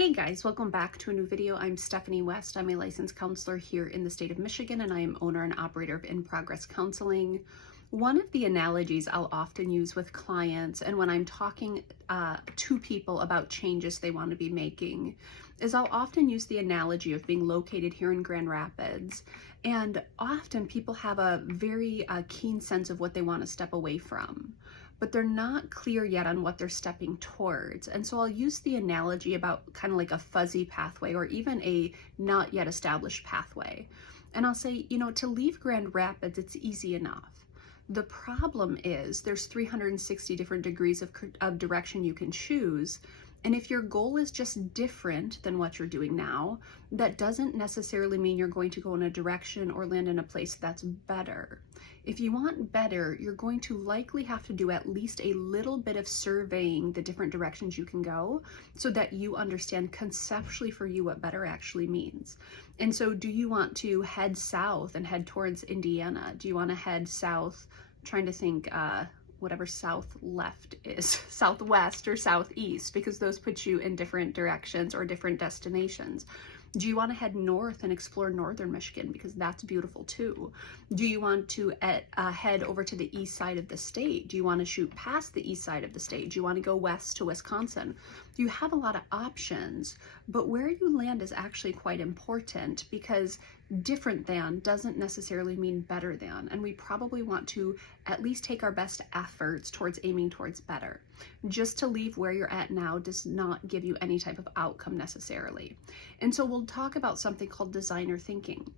Hey guys, welcome back to a new video. I'm Stephanie West. I'm a licensed counselor here in the state of Michigan, and I am owner and operator of In Progress Counseling. One of the analogies I'll often use with clients and when I'm talking to people about changes they want to be making is I'll often use the analogy of being located here in Grand Rapids. And often people have a very keen sense of what they want to step away from, but they're not clear yet on what they're stepping towards. And so I'll use the analogy about kind of like a fuzzy pathway or even a not yet established pathway. And I'll say, to leave Grand Rapids, it's easy enough. The problem is there's 360 different degrees of direction you can choose. And if your goal is just different than what you're doing now, that doesn't necessarily mean you're going to go in a direction or land in a place that's better. If you want better, you're going to likely have to do at least a little bit of surveying the different directions you can go so that you understand conceptually for you what better actually means. And so do you want to head south and head towards Indiana? Do you want to head south, trying to think, whatever south left is, southwest or southeast, because those put you in different directions or different destinations? Do you want to head north and explore northern Michigan, because that's beautiful too? Do you want to head over to the east side of the state? Do you want to shoot past the east side of the state? Do you want to go west to Wisconsin? You have a lot of options, but where you land is actually quite important, because different than doesn't necessarily mean better than, and we probably want to at least take our best efforts towards aiming towards better. Just to leave where you're at now does not give you any type of outcome necessarily. And so we'll talk about something called designer thinking.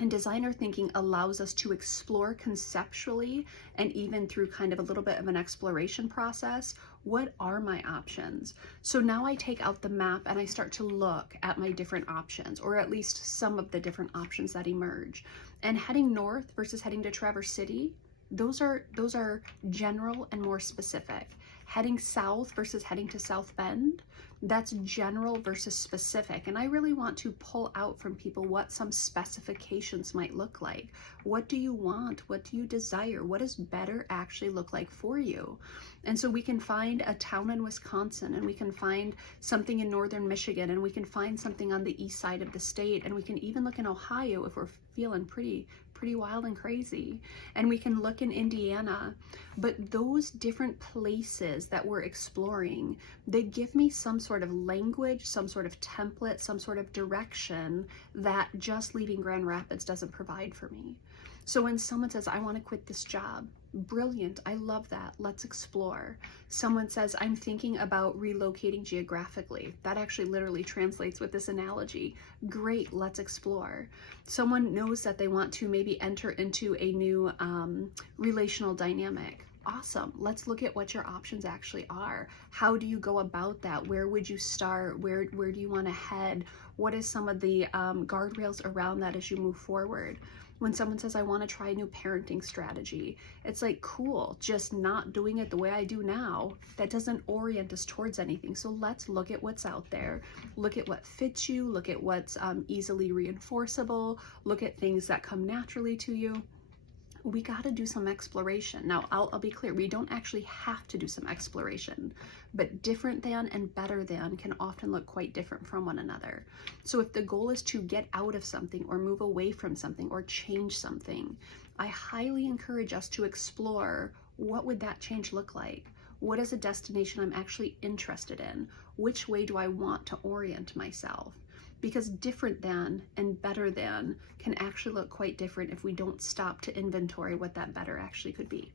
And designer thinking allows us to explore conceptually and even through kind of a little bit of an exploration process. What are my options? So now I take out the map and I start to look at my different options, or at least some of the different options that emerge. And heading north versus heading to Traverse City, those are general and more specific. Heading south versus heading to South Bend, that's general versus specific. And I really want to pull out from people what some specifications might look like. What do you want? What do you desire? What does better actually look like for you? And so we can find a town in Wisconsin, and we can find something in northern Michigan, and we can find something on the east side of the state, and we can even look in Ohio if we're feeling pretty wild and crazy, and we can look in Indiana. But those different places that we're exploring, they give me some sort of language, some sort of template, some sort of direction that just leaving Grand Rapids doesn't provide for me. So when someone says, I want to quit this job, brilliant, I love that, let's explore. Someone says, I'm thinking about relocating geographically. That actually literally translates with this analogy. Great, let's explore. Someone knows that they want to maybe enter into a new relational dynamic. Awesome, let's look at what your options actually are. How do you go about that? Where would you start? Where do you want to head? What is some of the guardrails around that as you move forward? When someone says, I want to try a new parenting strategy, it's like, cool, just not doing it the way I do now, that doesn't orient us towards anything. So let's look at what's out there, look at what fits you, look at what's easily reinforceable, look at things that come naturally to you. We got to do some exploration. Now, I'll be clear, we don't actually have to do some exploration, but different than and better than can often look quite different from one another. So if the goal is to get out of something or move away from something or change something, I highly encourage us to explore, what would that change look like? What is a destination I'm actually interested in? Which way do I want to orient myself? Because different than and better than can actually look quite different if we don't stop to inventory what that better actually could be.